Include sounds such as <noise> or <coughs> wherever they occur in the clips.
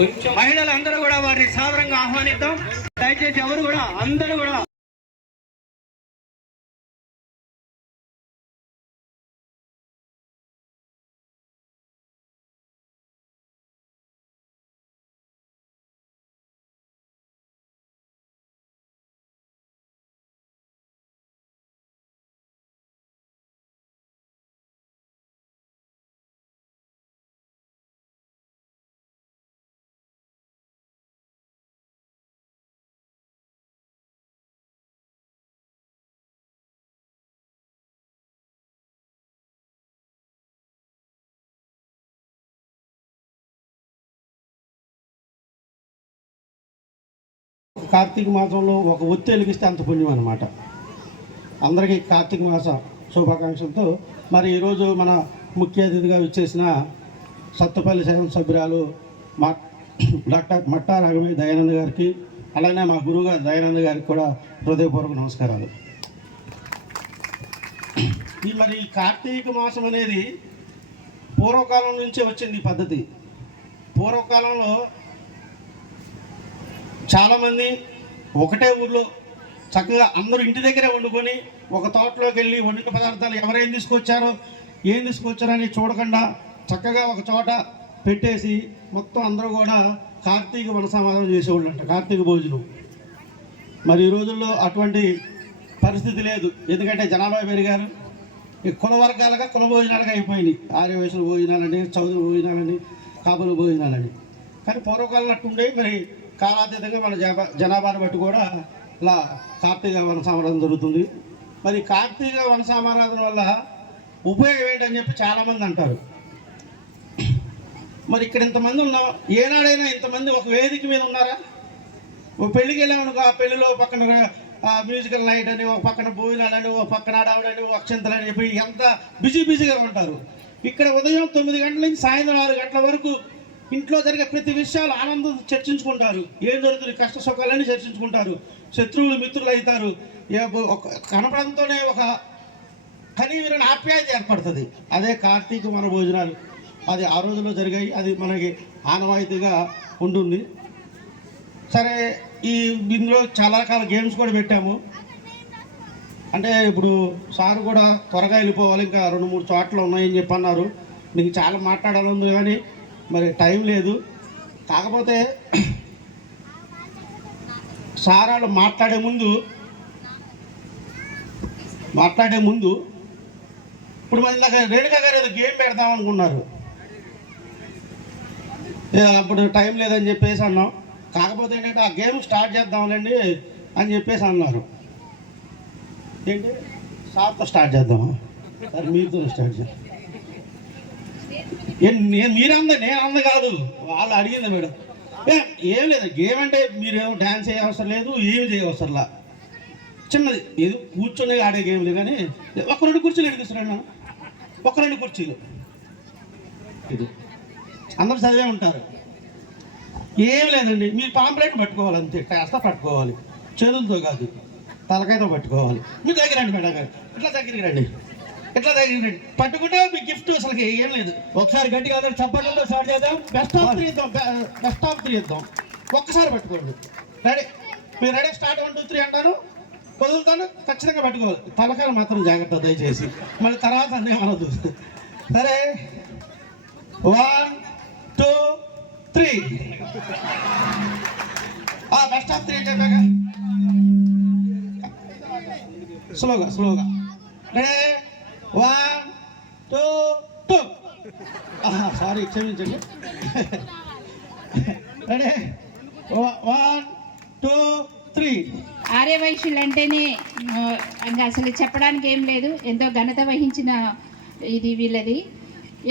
మహిళలు అందరూ కూడా వారిని సాదరంగా ఆహ్వానిద్దాం. దయచేసి ఎవరు కూడా అందరూ కూడా కార్తీక మాసంలో ఒక ఒత్తి వెలిగిస్తే అంత పుణ్యం అనమాట అందరికీ కార్తీక మాస శుభాకాంక్షలతో మరి ఈరోజు మన ముఖ్య అతిథిగా వచ్చేసిన సత్తపల్లి శాసన సభ్యురాలు మా <coughs> డాక్టర్ మట్టా రాఘవయ్య దయానంద్ గారికి అలానే మా గురువుగారు దయానంద్ గారికి కూడా హృదయపూర్వక నమస్కారాలు. ఈ మరి ఈ కార్తీక మాసం అనేది పూర్వకాలం నుంచే వచ్చింది ఈ పద్ధతి. పూర్వకాలంలో చాలామంది ఒకటే ఊర్లో చక్కగా అందరూ ఇంటి దగ్గరే వండుకొని ఒక తోటలోకి వెళ్ళి వండిన పదార్థాలు ఎవరేం తీసుకొచ్చారో ఏం తీసుకొచ్చారని చూడకుండా చక్కగా ఒక చోట పెట్టేసి మొత్తం అందరూ కూడా కార్తీక వన సమాధానం చేసేవాళ్ళు అంట కార్తీక భోజనం. మరి ఈ రోజుల్లో అటువంటి పరిస్థితి లేదు. ఎందుకంటే జనాభా పెరిగారు. ఈ కుల వర్గాలుగా కుల భోజనాలుగా అయిపోయినాయి. ఆర్యవేశ్వర భోజనాలని చౌదరి భోజనాలని కాపుల భోజనాలని. కానీ పూర్వకాలం అట్టుండే మరి కాలాతీతంగా మన జనాభాను బట్టి కూడా ఇలా కార్తీక వన జరుగుతుంది. మరి కార్తీక వన వల్ల ఉపయోగం ఏంటని చెప్పి చాలామంది అంటారు. మరి ఇక్కడ ఇంతమంది ఉన్నాం. ఏనాడైనా ఇంతమంది ఒక వేదిక మీద ఉన్నారా? ఓ పెళ్ళికి వెళ్ళామనుకో ఆ పెళ్ళిలో పక్కన మ్యూజికల్ నైట్ అని ఒక పక్కన భోజనాలని ఒక పక్కన ఆడావిడని ఒక అని చెప్పి ఎంత బిజీ బిజీగా ఉంటారు. ఇక్కడ ఉదయం తొమ్మిది గంటల నుంచి సాయంత్రం ఆరు గంటల వరకు ఇంట్లో జరిగే ప్రతి విషయాలు ఆనందం చర్చించుకుంటారు. ఏం జరుగుతుంది? కష్ట సుఖాలని చర్చించుకుంటారు. శత్రువులు మిత్రులు అవుతారు ఏ- ఒక కనపడంతోనే ఒక కనీవిరని ఆప్యాయత ఏర్పడుతుంది. అదే కార్తీక మన భోజనాలు. అది ఆ రోజుల్లో జరిగాయి. అది మనకి ఆనవాయితీగా ఉంటుంది. సరే ఈ ఇందులో చాలా రకాల గేమ్స్ కూడా పెట్టాము. అంటే ఇప్పుడు సార్ కూడా త్వరగా వెళ్ళిపోవాలి. ఇంకా రెండు మూడు చోట్ల ఉన్నాయని చెప్పి అన్నారు మీకు చాలా మాట్లాడాలి ఉంది కానీ మరి టైం లేదు. కాకపోతే సార్ మాట్లాడే ముందు మాట్లాడే ముందు ఇప్పుడు మన ఇందాక రేణుకా గారు ఏదో గేమ్ పెడదాం అనుకున్నారు. అప్పుడు టైం లేదని చెప్పేసి అన్నాం. కాకపోతే ఏంటంటే ఆ గేమ్ స్టార్ట్ చేద్దాంలేండి అని చెప్పేసి అన్నారు. ఏంటి? సార్తో స్టార్ట్ చేద్దాం సరే మీతో స్టార్ట్ చేద్దాం. నేను మీరంద నేను అంద కాదు. వాళ్ళు అడిగింది మేడం. ఏ, ఏం లేదు. గేమ్ అంటే మీరేమో డ్యాన్స్ చేయ అవసరం లేదు ఏమి చేయవసరంలా చిన్నది. ఏదో కూర్చొని ఆడే గేమ్ లేదు కానీ ఒక రెండు కుర్చీలు ఎడిగిస్తున్నాను ఒక రెండు కుర్చీలు. ఇది. అందరు చదివే ఉంటారు. ఏం లేదండి. మీరు పాంప్లెట్ పట్టుకోవాలి అంతే కాస్త పట్టుకోవాలి. చేతులతో కాదు. తలకాయతో పట్టుకోవాలి. మీరు దగ్గర రండి మేడం గారు. ఇట్లా దగ్గరికి రండి. ఇట్లా పట్టుకుంటే మీ గిఫ్ట్ అసలు ఏం లేదు. ఒకసారి గట్టిగా అందరూ చప్పట్లతో స్టార్ట్ చేద్దాం. బెస్ట్ ఆఫ్ త్రీ ఇద్దాం. బెస్ట్ ఆఫ్ త్రీ ఇద్దాం. ఒక్కసారి పట్టుకోండి. రెడీ మీరు ready start one two three అంటాను. వదులుతాను. ఖచ్చితంగా పట్టుకోవాలి. తలకాయలు మాత్రం జాగ్రత్త దయచేసి. మళ్ళీ తర్వాత అన్నీ అనొద్దు సరే? One two three best of three చెప్పాక స్లోగా స్లోగా. Ready one two two sorry క్షమించండి. రెడీ వన్ టూ త్రీ ఆర్యవైశ్యులు అంటేనే ఇంకా అసలు చెప్పడానికి ఏం లేదు. ఎంతో ఘనత వహించిన ఇది వీళ్ళది.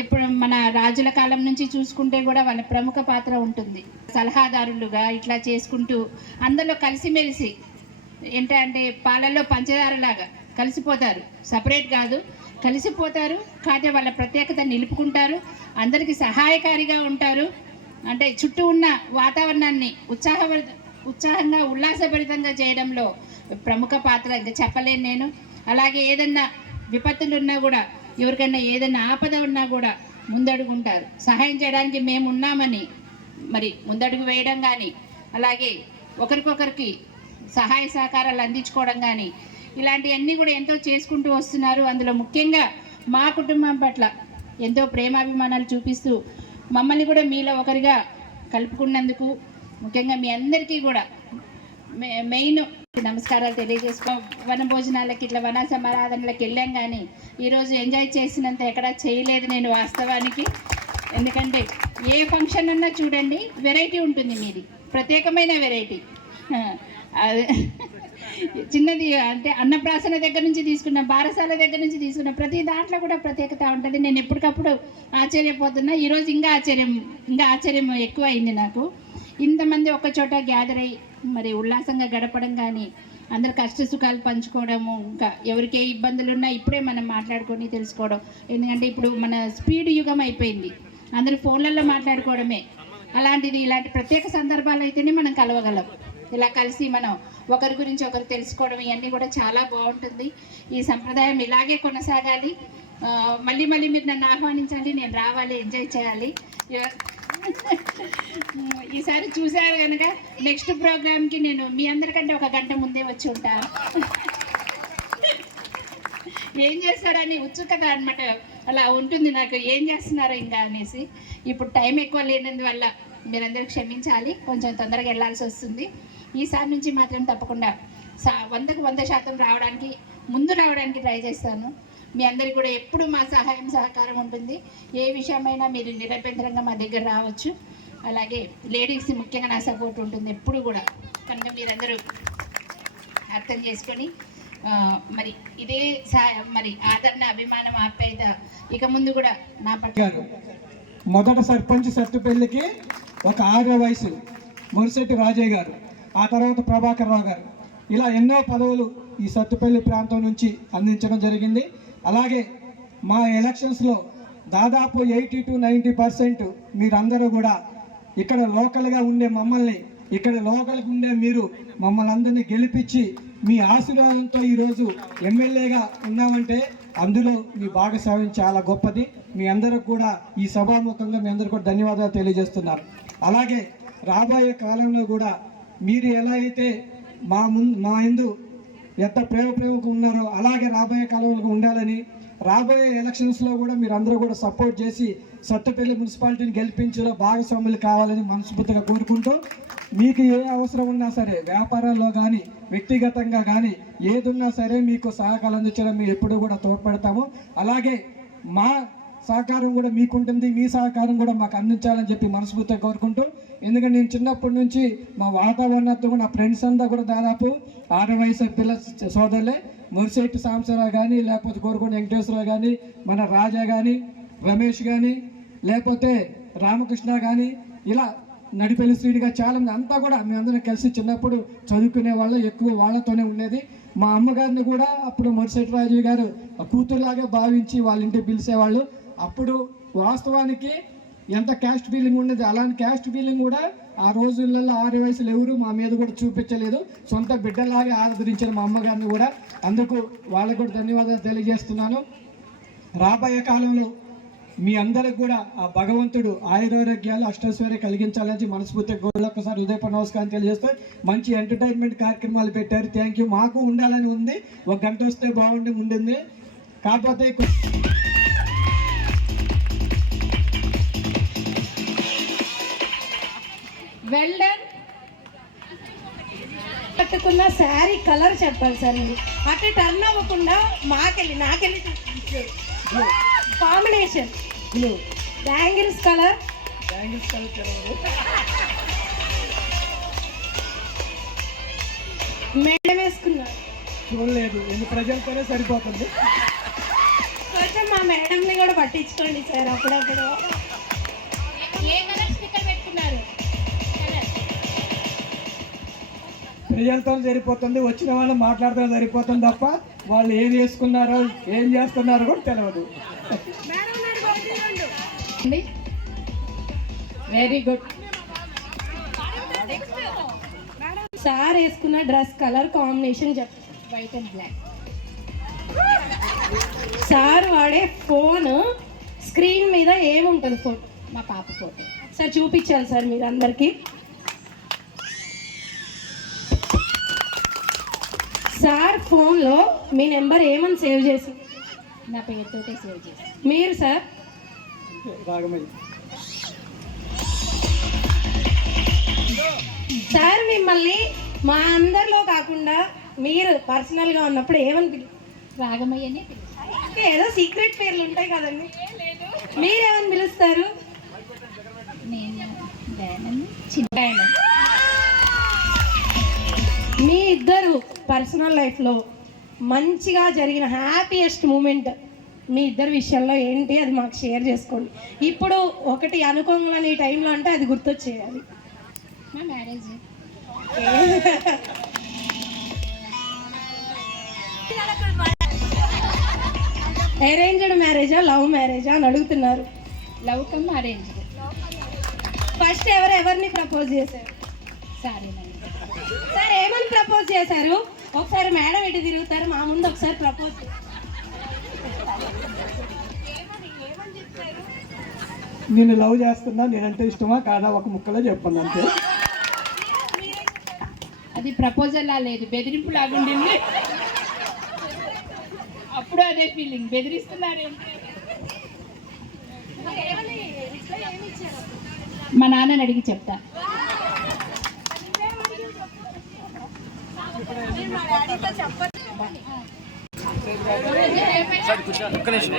ఇప్పుడు మన రాజుల కాలం నుంచి చూసుకుంటే కూడా వాళ్ళ ప్రముఖ పాత్ర ఉంటుంది. సలహాదారులుగా ఇట్లా చేసుకుంటూ అందరిలో కలిసిమెలిసి ఏంటంటే పాలల్లో పంచదారలాగా కలిసిపోతారు. సపరేట్ కాదు. కలిసిపోతారు కాదే వాళ్ళ ప్రత్యేకత నిలుపుకుంటారు అందరికీ సహాయకారిగా ఉంటారు. అంటే చుట్టూ ఉన్న వాతావరణాన్ని ఉత్సాహ ఉత్సాహంగా ఉల్లాసభరితంగా చేయడంలో ప్రముఖ పాత్ర ఇంకా చెప్పలేను నేను. అలాగే ఏదన్నా విపత్తులు ఉన్నా కూడా ఎవరికైనా ఏదైనా ఆపద ఉన్నా కూడా ముందడుగుంటారు. సహాయం చేయడానికి మేము ఉన్నామని మరి ముందడుగు వేయడం కానీ అలాగే ఒకరికొకరికి సహాయ సహకారాలు అందించుకోవడం కానీ ఇలాంటివన్నీ కూడా ఎంతో చేసుకుంటూ వస్తున్నారు. అందులో ముఖ్యంగా మా కుటుంబం పట్ల ఎంతో ప్రేమాభిమానాలు చూపిస్తూ మమ్మల్ని కూడా మీలో ఒకరిగా కలుపుకున్నందుకు ముఖ్యంగా మీ అందరికీ కూడా మె- మెయిన్ నమస్కారాలు తెలియజేసుకో వన భోజనాలకి ఇట్లా వన సమారాధనలకు వెళ్ళాం కానీ ఈరోజు ఎంజాయ్ చేసినంత ఎక్కడా చేయలేదు నేను వాస్తవానికి. ఎందుకంటే ఏ ఫంక్షన్ అన్నా చూడండి వెరైటీ ఉంటుంది మీది. ప్రత్యేకమైన వెరైటీ. <laughs> అది. చిన్నది అంటే అన్నప్రాసన దగ్గర నుంచి తీసుకున్న బారసాల దగ్గర నుంచి తీసుకున్న ప్రతి దాంట్లో కూడా ప్రత్యేకత ఉంటుంది. నేను ఎప్పటికప్పుడు ఆశ్చర్యపోతున్నా. ఈరోజు ఇంకా ఆశ్చర్యం ఇంకా ఆశ్చర్యం ఎక్కువ అయింది నాకు. ఇంతమంది ఒక చోట గ్యాదర్ అయ్యి మరి ఉల్లాసంగా గడపడం కానీ అందరు కష్ట సుఖాలు పంచుకోవడము ఇంకా ఎవరికి ఏ ఇబ్బందులు ఉన్నా ఇప్పుడే మనం మాట్లాడుకొని తెలుసుకోవడం. ఎందుకంటే ఇప్పుడు మన స్పీడ్ యుగం అయిపోయింది. అందరూ ఫోన్లలో మాట్లాడుకోవడమే. అలాంటిది ఇలాంటి ప్రత్యేక సందర్భాలు అయితేనే మనం కలవగలం. ఇలా కలిసి మనం ఒకరి గురించి ఒకరు తెలుసుకోవడం ఇవన్నీ కూడా చాలా బాగుంటుంది. ఈ సంప్రదాయం ఇలాగే కొనసాగాలి. మళ్ళీ మళ్ళీ మీరు నన్ను ఆహ్వానించాలి నేను రావాలి ఎంజాయ్ చేయాలి. <laughs> ఈసారి చూశారు కనుక నెక్స్ట్ ప్రోగ్రామ్కి నేను మీ అందరికంటే ఒక గంట ముందే వచ్చి ఉంటాను <laughs> ఏం చేస్తారని ఉత్సుకత అనమాట అలా ఉంటుంది నాకు ఏం చేస్తున్నారో ఇంకా అనేసి. ఇప్పుడు టైం ఎక్కువ లేనందువల్ల మీరందరూ క్షమించాలి. కొంచెం తొందరగా వెళ్ళాల్సి వస్తుంది. ఈసారి నుంచి మాత్రం తప్పకుండా సా వందకు వంద శాతం రావడానికి ముందు రావడానికి ట్రై చేస్తాను. మీ అందరికీ కూడా ఎప్పుడు మా సహాయం సహకారం ఉంటుంది. ఏ విషయమైనా మీరు నిరభ్యంతరంగా మా దగ్గర రావచ్చు. అలాగే లేడీస్కి ముఖ్యంగా నా సపోర్ట్ ఉంటుంది ఎప్పుడు కూడా. కనుక మీరందరూ అర్థం చేసుకొని మరి ఇదే సా- మరి ఆదరణ అభిమానం ఆప్యాయత ఇక ముందు కూడా నా పట్ల మొదట సర్పంచ్ సత్తుపల్లికి ఒక ఆరో వయసు. మురిశెట్టి రాజయ్య గారు. ఆ తర్వాత ప్రభాకర్ రావు గారు. ఇలా ఎన్నో పదవులు ఈ సత్తుపల్లి ప్రాంతం నుంచి అందించడం జరిగింది. అలాగే మా ఎలక్షన్స్లో దాదాపు ఎయిటీ టు నైంటీ పర్సెంట్ మీరందరూ కూడా ఇక్కడ లోకల్గా ఉండే మమ్మల్ని ఇక్కడ లోకల్గా ఉండే మీరు మమ్మల్ని అందరినీ గెలిపించి మీ ఆశీర్వాదంతో ఈరోజు ఎమ్మెల్యేగా ఉన్నామంటే అందులో మీ భాగస్వామ్యం చాలా గొప్పది. మీ అందరికి కూడా ఈ సభాముఖంగా మీ అందరికీ కూడా ధన్యవాదాలు తెలియజేస్తున్నారు అలాగే రాబోయే కాలంలో కూడా మీరు ఎలా అయితే మా ముందు మా ఇందు ఎంత ప్రేమ ప్రేమకు ఉన్నారో అలాగే రాబోయే కాలంలో ఉండాలని రాబోయే ఎలక్షన్స్లో కూడా మీరు అందరూ కూడా సపోర్ట్ చేసి సత్తపల్లి మున్సిపాలిటీని గెలిపించేలో భాగస్వాములు కావాలని మనస్ఫూర్తిగా కోరుకుంటూ మీకు ఏ అవసరం ఉన్నా సరే వ్యాపారాల్లో కానీ వ్యక్తిగతంగా కానీ ఏదున్నా సరే మీకు సహకారం అందించడం మేము ఎప్పుడూ కూడా తోడ్పడతాము. అలాగే మా సహకారం కూడా మీకుంటుంది మీ సహకారం కూడా మాకు అందించాలని చెప్పి మనస్ఫూర్తిగా కోరుకుంటూ ఎందుకంటే నేను చిన్నప్పటి నుంచి మా వాతావరణంతో కూడా నా ఫ్రెండ్స్ అంతా కూడా దాదాపు ఆరు వయసు పిల్ల సోదరులే. మురిశెట్టి సాంబశివరావు కానీ లేకపోతే కోరుకుంట వెంకటేశ్వరరావు కానీ మన రాజా కానీ రమేష్ కానీ లేకపోతే రామకృష్ణ కానీ ఇలా నడిపెల్లి శ్రీడిగా చాలామంది అంతా కూడా మేమందరం కలిసి చిన్నప్పుడు చదువుకునే వాళ్ళు ఎక్కువ వాళ్ళతోనే ఉండేది. మా అమ్మగారిని కూడా అప్పుడు మరిశెట్టి రాజు గారు కూతురులాగా భావించి వాళ్ళ ఇంటికి పిలిచేవాళ్ళు. అప్పుడు వాస్తవానికి ఎంత క్యాస్ట్ ఫీలింగ్ ఉండేది? అలాంటి క్యాస్ట్ ఫీలింగ్ కూడా ఆ రోజులలో ఆరు వయసులు ఎవరు మా మీద కూడా చూపించలేదు. సొంత బిడ్డలాగా ఆదరించారు మా అమ్మగారిని కూడా. అందుకు వాళ్ళకు కూడా ధన్యవాదాలు తెలియజేస్తున్నాను. రాబోయే కాలంలో మీ అందరికి కూడా ఆ భగవంతుడు ఆయురారోగ్యాలు అష్టైశ్వర్య కలిగించాలని మనస్ఫూర్తిగా గోళ్ళు ఒక్కసారి హృదయపూర్వ నమస్కారం తెలియజేస్తే మంచి ఎంటర్టైన్మెంట్ కార్యక్రమాలు పెట్టారు. థ్యాంక్ యూ మాకు ఉండాలని ఉంది. ఒక గంట వస్తే బాగుండి ఉండింది కాకపోతే కొ- వెల్ డన్ కట్టుకున్న శారీ కలర్ చెప్పాలి సార్ మీరు అటు టర్న్ అవ్వకుండా మాకెళ్ళి నాకెళ్ళి combination blue bangles colour madam వేసుకున్నారు చూడలేదు. ఎన్ని ప్రజలతోనే సరిపోతుంది. కొంచెం మా మేడంని కూడా పట్టించుకోండి సార్ అప్పుడప్పుడు. ప్రజలతో సరిపోతుంది వచ్చిన వాళ్ళు మాట్లాడతాం సరిపోతుంది తప్ప వాళ్ళు ఏం చేసుకున్నారో ఏం చేస్తున్నారో కూడా తెలియదు వెరీ గుడ్ సార్ వేసుకున్న డ్రెస్ కలర్ కాంబినేషన్ చెప్ప వైట్ అండ్ బ్లాక్. సార్ వాడే ఫోన్ స్క్రీన్ మీద ఏముంటుంది ఫోటో? మా పాప ఫోటో. సార్ చూపించాలి సార్ మీరు అందరికీ సార్ ఫోన్లో మీ నెంబర్ ఏమని సేవ్ చేసి? నా పేరుతోటే సేవ్ చేసి. మీరు సార్? సార్ మిమ్మల్ని మా అందరిలో కాకుండా మీరు పర్సనల్గా ఉన్నప్పుడు ఏమని పిలు రాగమయ్యనే ఏదో సీక్రెట్ పేర్లు ఉంటాయి కదండి. మీరేమని పిలుస్తారు? మీ ఇద్దరు పర్సనల్ లైఫ్లో మంచిగా జరిగిన హ్యాపీయెస్ట్ మూమెంట్ మీ ఇద్దరి విషయంలో ఏంటి అది మాకు షేర్ చేసుకోండి. ఇప్పుడు ఒకటి అనుకోగానే ఈ టైంలో అంటే అది గుర్తొచ్చేయాలి. మా మ్యారేజ్ అరేంజ్డ్ మ్యారేజా లవ్ మ్యారేజా అని అడుగుతున్నారు. లవ్ కమ్ అరేంజ్ ఫస్ట్ ఎవరు ఎవరిని ప్రపోజ్ చేశారు? సారీనండి సార్ ఏమని ప్రపోజ్ చేశారు? ఒకసారి మేడం ఇటు తిరుగుతారు మా ముందు ఒకసారి ప్రపోజ్ నేను లవ్ చేస్తున్నా నేనంటే ఇష్టమా కాదా ఒక ముక్కలో చెప్పండి అంతే. అది ప్రపోజల్ లా లేదు బెదిరింపు లాగుండింది అప్పుడు అదే ఫీలింగ్ బెదిరిస్తున్నారేంటి? మా నాన్నని అడిగి చెప్తా. ఒక్క నిమిషం.